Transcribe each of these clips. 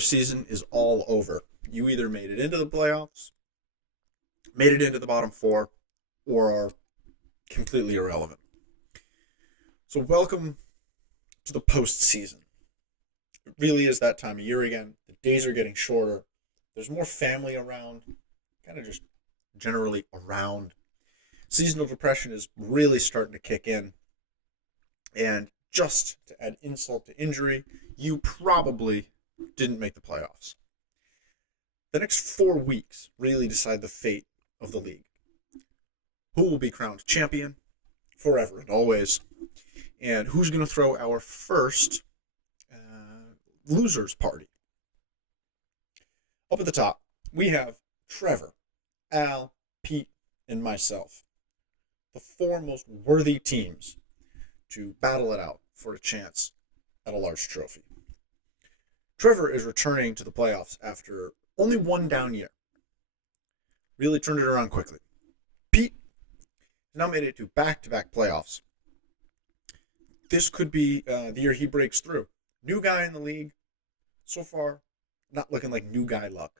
regular season is all over. You either made it into the playoffs, made it into the bottom four, or are completely irrelevant. So, welcome to the postseason. It really is that time of year again. The days are getting shorter. There's more family around, kind of just generally around. Seasonal depression is really starting to kick in. And just to add insult to injury, you probably didn't make the playoffs. The next 4 weeks really decide the fate of the league. Who will be crowned champion forever and always? And who's going to throw our first losers party? Up at the top, we have Trevor, Al, Pete, and myself. The four most worthy teams to battle it out for a chance at a large trophy. Trevor is returning to the playoffs after only one down year. Really turned it around quickly. Pete now made it to back-to-back playoffs. This could be the year he breaks through. New guy in the league. So far, not looking like new guy luck.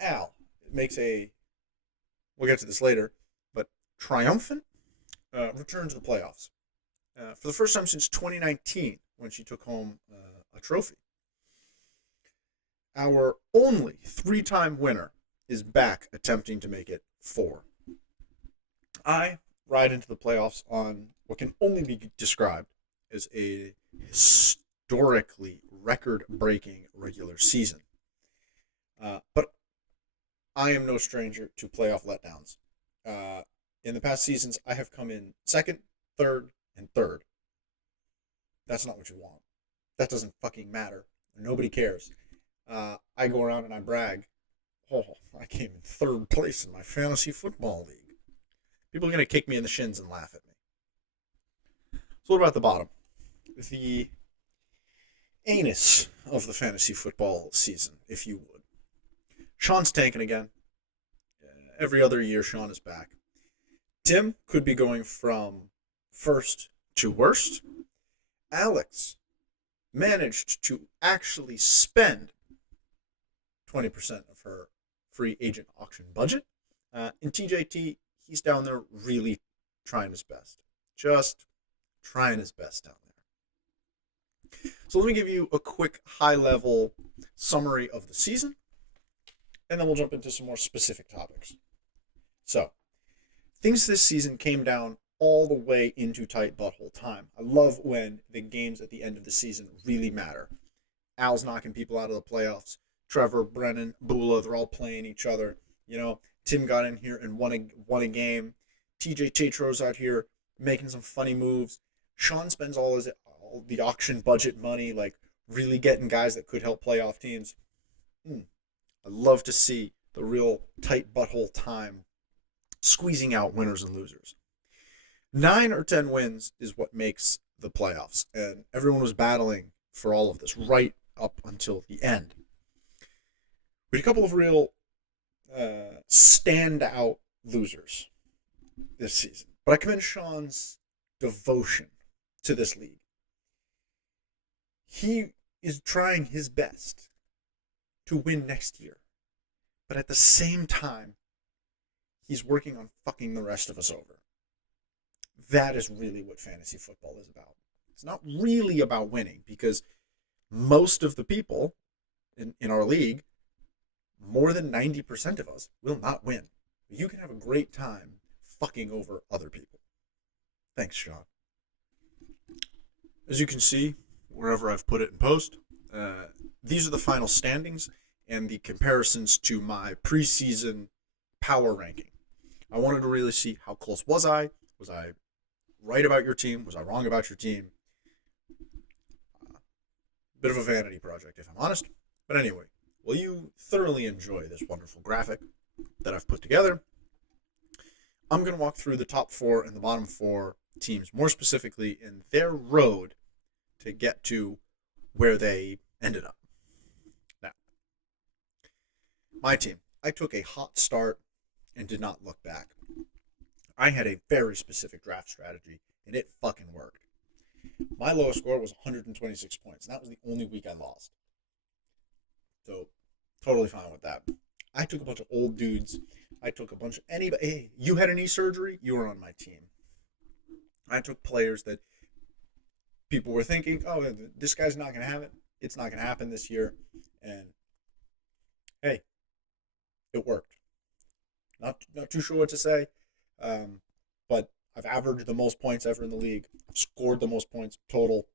Al makes we'll get to this later, but triumphant return to the playoffs. For the first time since 2019, when she took home a trophy. Our only three-time winner is back attempting to make it four. I ride into the playoffs on what can only be described as a historically record-breaking regular season. But I am no stranger to playoff letdowns. In the past seasons, I have come in second, third, and third. That's not what you want. That doesn't fucking matter. Nobody cares. I go around and I brag. Oh, I came in third place in my fantasy football league. People are going to kick me in the shins and laugh at me. So what about the bottom? The anus of the fantasy football season, if you would. Sean's tanking again. Every other year, Sean is back. Tim could be going from first to worst. Alex managed to actually spend 20% of her free agent auction budget. And TJT, he's down there really trying his best. Just trying his best down there. So let me give you a quick high-level summary of the season, and then we'll jump into some more specific topics. So, things this season came down all the way into tight butthole time. I love when the games at the end of the season really matter. Al's knocking people out of the playoffs. Trevor, Brennan, Bula, they're all playing each other. You know, Tim got in here and won a game. TJ Tatro's out here making some funny moves. Sean spends all the auction budget money, like really getting guys that could help playoff teams. I love to see the real tight butthole time squeezing out winners and losers. 9 or 10 wins is what makes the playoffs, and everyone was battling for all of this right up until the end. We had a couple of real standout losers this season, but I commend Sean's devotion to this league. He is trying his best to win next year, but at the same time, he's working on fucking the rest of us over. That is really what fantasy football is about. It's not really about winning, because most of the people in our league, more than 90% of us, will not win. You can have a great time fucking over other people. Thanks, Sean. As you can see, wherever I've put it in post, these are the final standings and the comparisons to my preseason power ranking. I wanted to really see how close was I? Was I right about your team? Was I wrong about your team? Bit of a vanity project, if I'm honest. But anyway, will you thoroughly enjoy this wonderful graphic that I've put together? I'm going to walk through the top 4 and the bottom 4 teams, more specifically in their road to get to where they ended up. Now, my team, I took a hot start and did not look back. I had a very specific draft strategy, and it fucking worked. My lowest score was 126 points, and that was the only week I lost. So totally fine with that. I took a bunch of old dudes. I took a bunch of anybody. Hey, you had a knee surgery, you were on my team. I took players that people were thinking, oh, this guy's not going to have it. It's not going to happen this year. And hey, it worked. Not too sure what to say, but I've averaged the most points ever in the league. I've scored the most points total.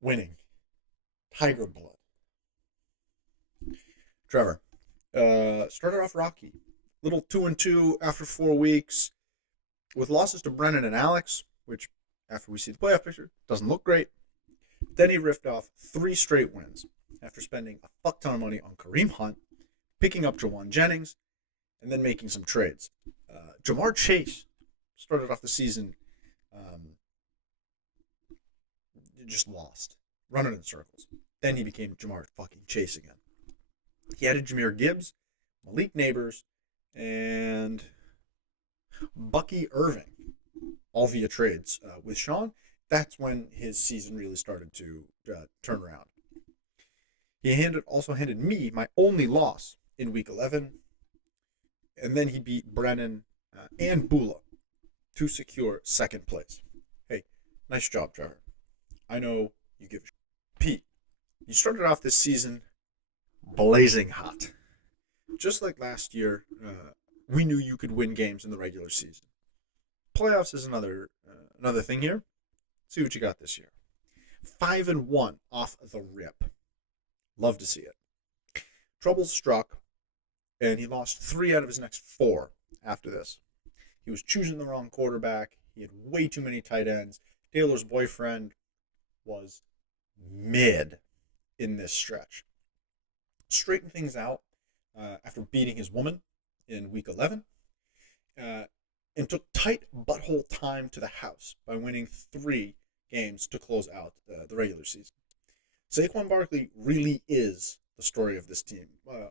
Winning. Tiger blood. Trevor. Started off rocky. Little 2-2 after 4 weeks, with losses to Brennan and Alex, which, after we see the playoff picture, doesn't look great. Then he riffed off 3 straight wins after spending a fuck ton of money on Kareem Hunt, picking up Jawan Jennings, and then making some trades. Jamar Chase started off the season just lost, running in circles. Then he became Jamar fucking Chase again. He added Jahmyr Gibbs, Malik Neighbors, and Bucky Irving, all via trades with Sean. That's when his season really started to turn around. He also handed me my only loss in Week 11, and then he beat Brennan and Bula to secure second place. Hey, nice job, Trevor. I know you give a shit. Pete, you started off this season blazing hot. Just like last year, we knew you could win games in the regular season. Playoffs is another thing here. See what you got this year. 5-1 off the rip. Love to see it. Trouble struck, and he lost 3 out of his next 4 after this. He was choosing the wrong quarterback. He had way too many tight ends. Taylor's boyfriend was mid in this stretch. Straightened things out after beating his woman in Week 11, and took tight butthole time to the house by winning 3 games to close out the regular season. Saquon Barkley really is the story of this team.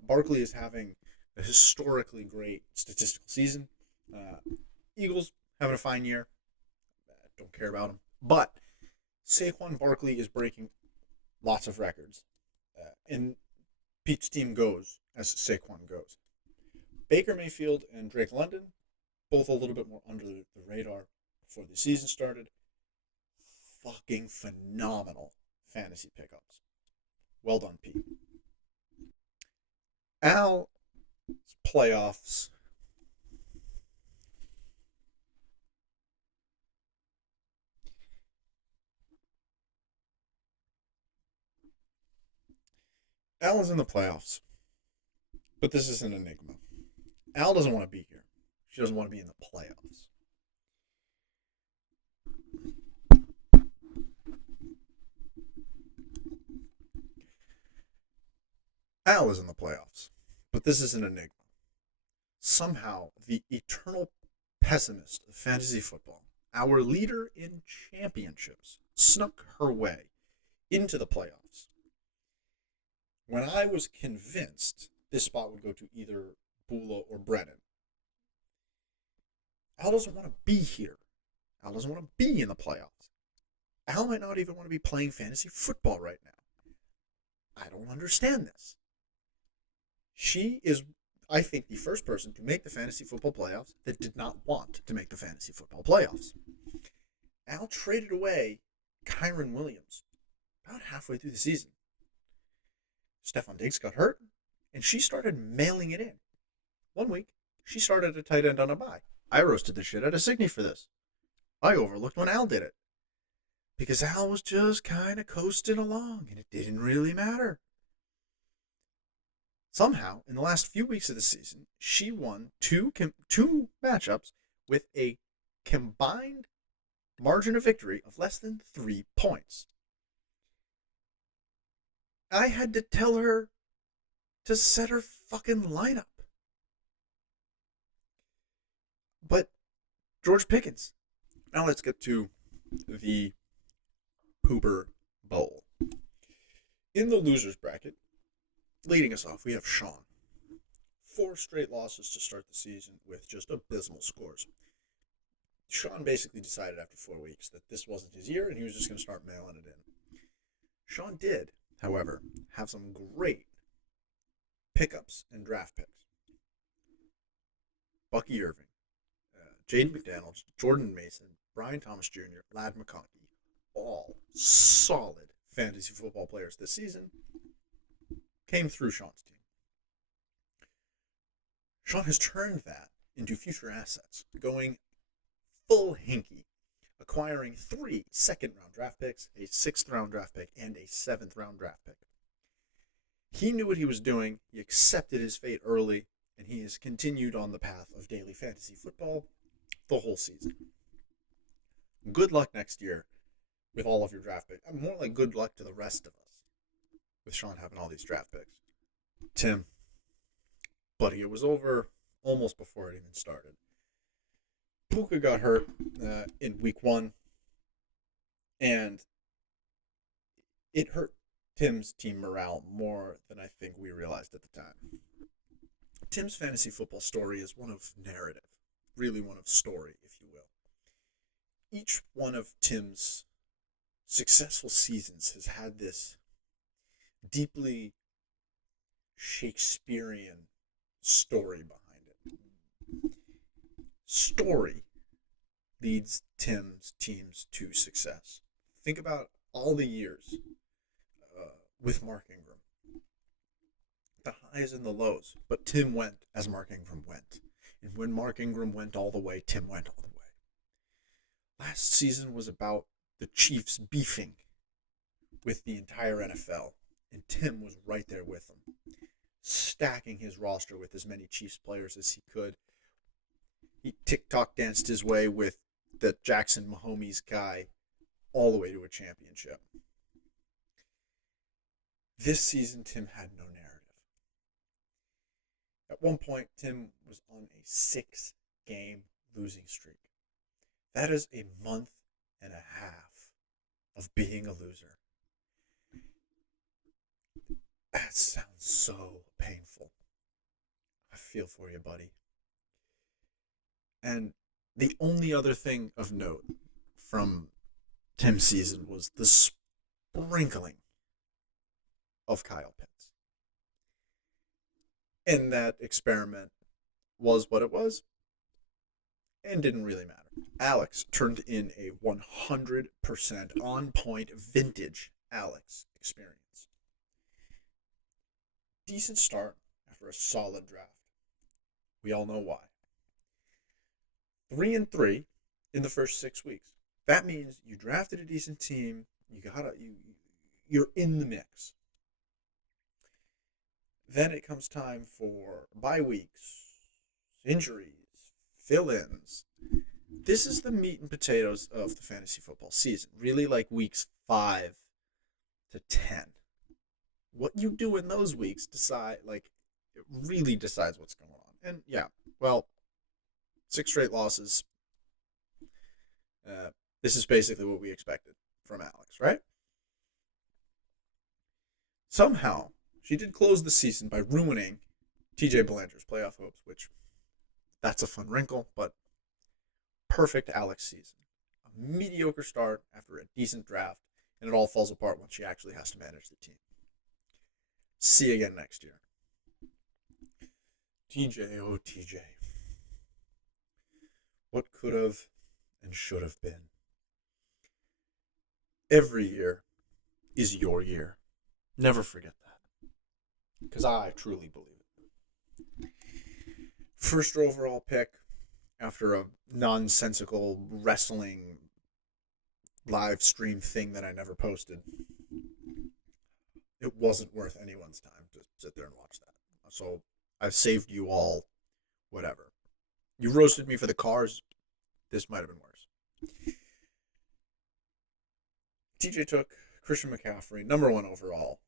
Barkley is having a historically great statistical season. Eagles having a fine year. Don't care about him. But Saquon Barkley is breaking lots of records. And Pete's team goes as Saquon goes. Baker Mayfield and Drake London, both a little bit more under the radar before the season started. Fucking phenomenal fantasy pickups. Well done, Pete. Al's playoffs. Al is in the playoffs, but this is an enigma. Al doesn't want to be here. She doesn't want to be in the playoffs. Al is in the playoffs, but this is an enigma. Somehow, the eternal pessimist of fantasy football, our leader in championships, snuck her way into the playoffs. When I was convinced this spot would go to either Bula or Brennan, Al doesn't want to be here. Al doesn't want to be in the playoffs. Al might not even want to be playing fantasy football right now. I don't understand this. She is, I think, the first person to make the fantasy football playoffs that did not want to make the fantasy football playoffs. Al traded away Kyren Williams about halfway through the season. Stefon Diggs got hurt, and she started mailing it in. One week, she started a tight end on a bye. I roasted the shit out of Signey for this. I overlooked when Al did it. Because Al was just kind of coasting along, and it didn't really matter. Somehow, in the last few weeks of the season, she won two matchups with a combined margin of victory of less than 3 points. I had to tell her to set her fucking lineup. But George Pickens. Now let's get to the Pooper Bowl. In the losers bracket, leading us off, we have Sean. 4 straight losses to start the season with just abysmal scores. Sean basically decided after 4 weeks that this wasn't his year and he was just going to start mailing it in. Sean did, however, have some great pickups and draft picks. Bucky Irving, Jaden McDaniels, Jordan Mason, Brian Thomas Jr., Lad McConkey, all solid fantasy football players this season, came through Sean's team. Sean has turned that into future assets, going full hinky, acquiring 3 second-round draft picks, a 6th-round draft pick, and a 7th-round draft pick. He knew what he was doing, he accepted his fate early, and he has continued on the path of daily fantasy football the whole season. Good luck next year with all of your draft picks. More like good luck to the rest of us with Sean having all these draft picks. Tim, buddy, it was over almost before it even started. Puka got hurt in week 1, and it hurt Tim's team morale more than I think we realized at the time. Tim's fantasy football story is one of narrative, really one of story, if you will. Each one of Tim's successful seasons has had this deeply Shakespearean story behind it. Story leads Tim's teams to success. Think about all the years with Mark Ingram. The highs and the lows, but Tim went as Mark Ingram went. And when Mark Ingram went all the way, Tim went all the way. Last season was about the Chiefs beefing with the entire NFL, and Tim was right there with them, stacking his roster with as many Chiefs players as he could. He TikTok danced his way with the Jackson Mahomes guy all the way to a championship. This season, Tim had no narrative. At one point, Tim was on a 6-game losing streak. That is a month and a half of being a loser. That sounds so painful. I feel for you, buddy. And the only other thing of note from Tim's season was the sprinkling of Kyle Pitts. And that experiment was what it was and didn't really matter. Alex turned in a 100% on-point vintage Alex experience. Decent start after a solid draft. We all know why. 3-3 in the first 6 weeks. That means you drafted a decent team. You're in the mix. Then it comes time for bye weeks, injuries, fill-ins. This is the meat and potatoes of the fantasy football season. Really like weeks 5 to 10. What you do in those weeks it really decides what's going on. And yeah, well, 6 straight losses. This is basically what we expected from Alex, right? Somehow, she did close the season by ruining TJ Belanger's playoff hopes, which that's a fun wrinkle, but perfect Alex season. A mediocre start after a decent draft, and it all falls apart when she actually has to manage the team. See you again next year. TJ, oh TJ. What could have and should have been. Every year is your year. Never forget that. Because I truly believe it. First overall pick after a nonsensical wrestling live stream thing that I never posted. It wasn't worth anyone's time to sit there and watch that. So I've saved you all whatever. You roasted me for the cars. This might have been worse. TJ took Christian McCaffrey, number 1 overall.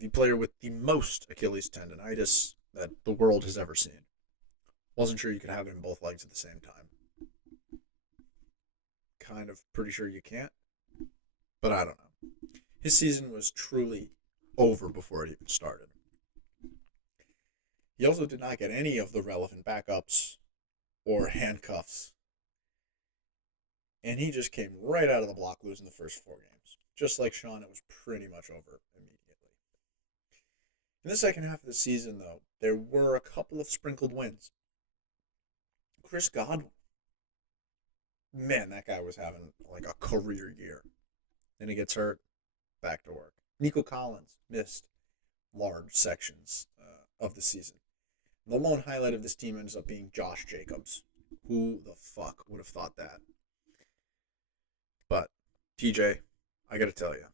The player with the most Achilles tendonitis that the world has ever seen. Wasn't sure you could have it in both legs at the same time. Kind of pretty sure you can't. But I don't know. His season was truly over before it even started. He also did not get any of the relevant backups or handcuffs. And he just came right out of the block losing the first 4 games. just like Sean, it was pretty much over immediately. In the second half of the season, though, there were a couple of sprinkled wins. Chris Godwin, man, that guy was having like a career year. Then he gets hurt, back to work. Nico Collins missed large sections of the season. The lone highlight of this team ends up being Josh Jacobs. Who the fuck would have thought that? But, TJ, I gotta tell you,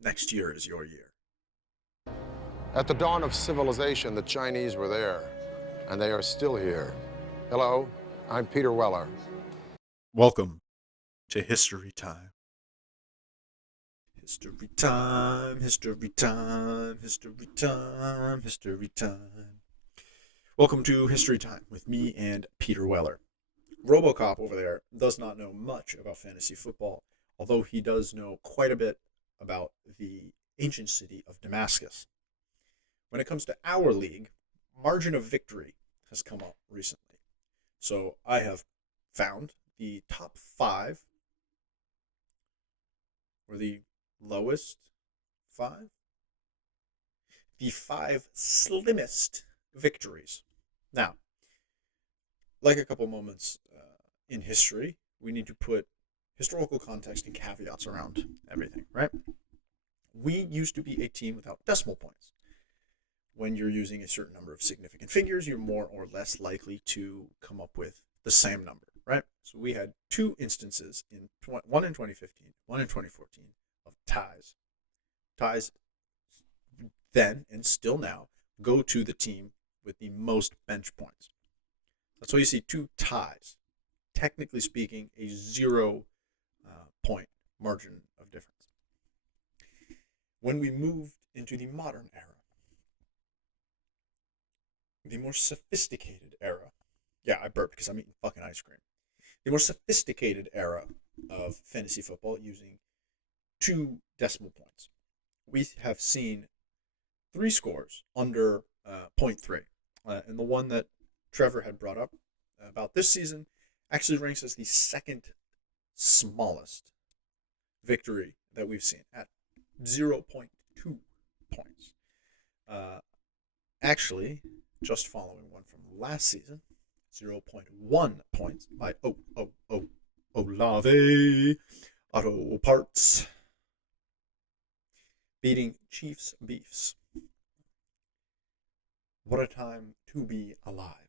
next year is your year. At the dawn of civilization, the Chinese were there, and they are still here. Hello, I'm Peter Weller. Welcome to History Time. History time, history time, history time, history time. Welcome to History Time with me and Peter Weller. RoboCop over there does not know much about fantasy football, although he does know quite a bit about the ancient city of Damascus. When it comes to our league, margin of victory has come up recently. So I have found the top 5, or the lowest 5, the 5 slimmest victories. Now, like a couple moments in history, we need to put historical context and caveats around everything, right? We used to be a team without decimal points. When you're using a certain number of significant figures, you're more or less likely to come up with the same number, right? So we had 2 instances, one in 2015, one in 2014, of ties. Ties then, and still now, go to the team with the most bench points. That's why you see 2 ties. Technically speaking, a 0 point margin of difference. When we moved into the modern era, the more sophisticated era, yeah, I burped because I'm eating fucking ice cream. The more sophisticated era of fantasy football using 2 decimal points. We have seen 3 scores under 0.3. And the one that Trevor had brought up about this season actually ranks as the second smallest victory that we've seen at 0.2 points. Actually, just following one from last season, 0.1 points by Olave Auto Parts, beating Chiefs Beefs. What a time to be alive.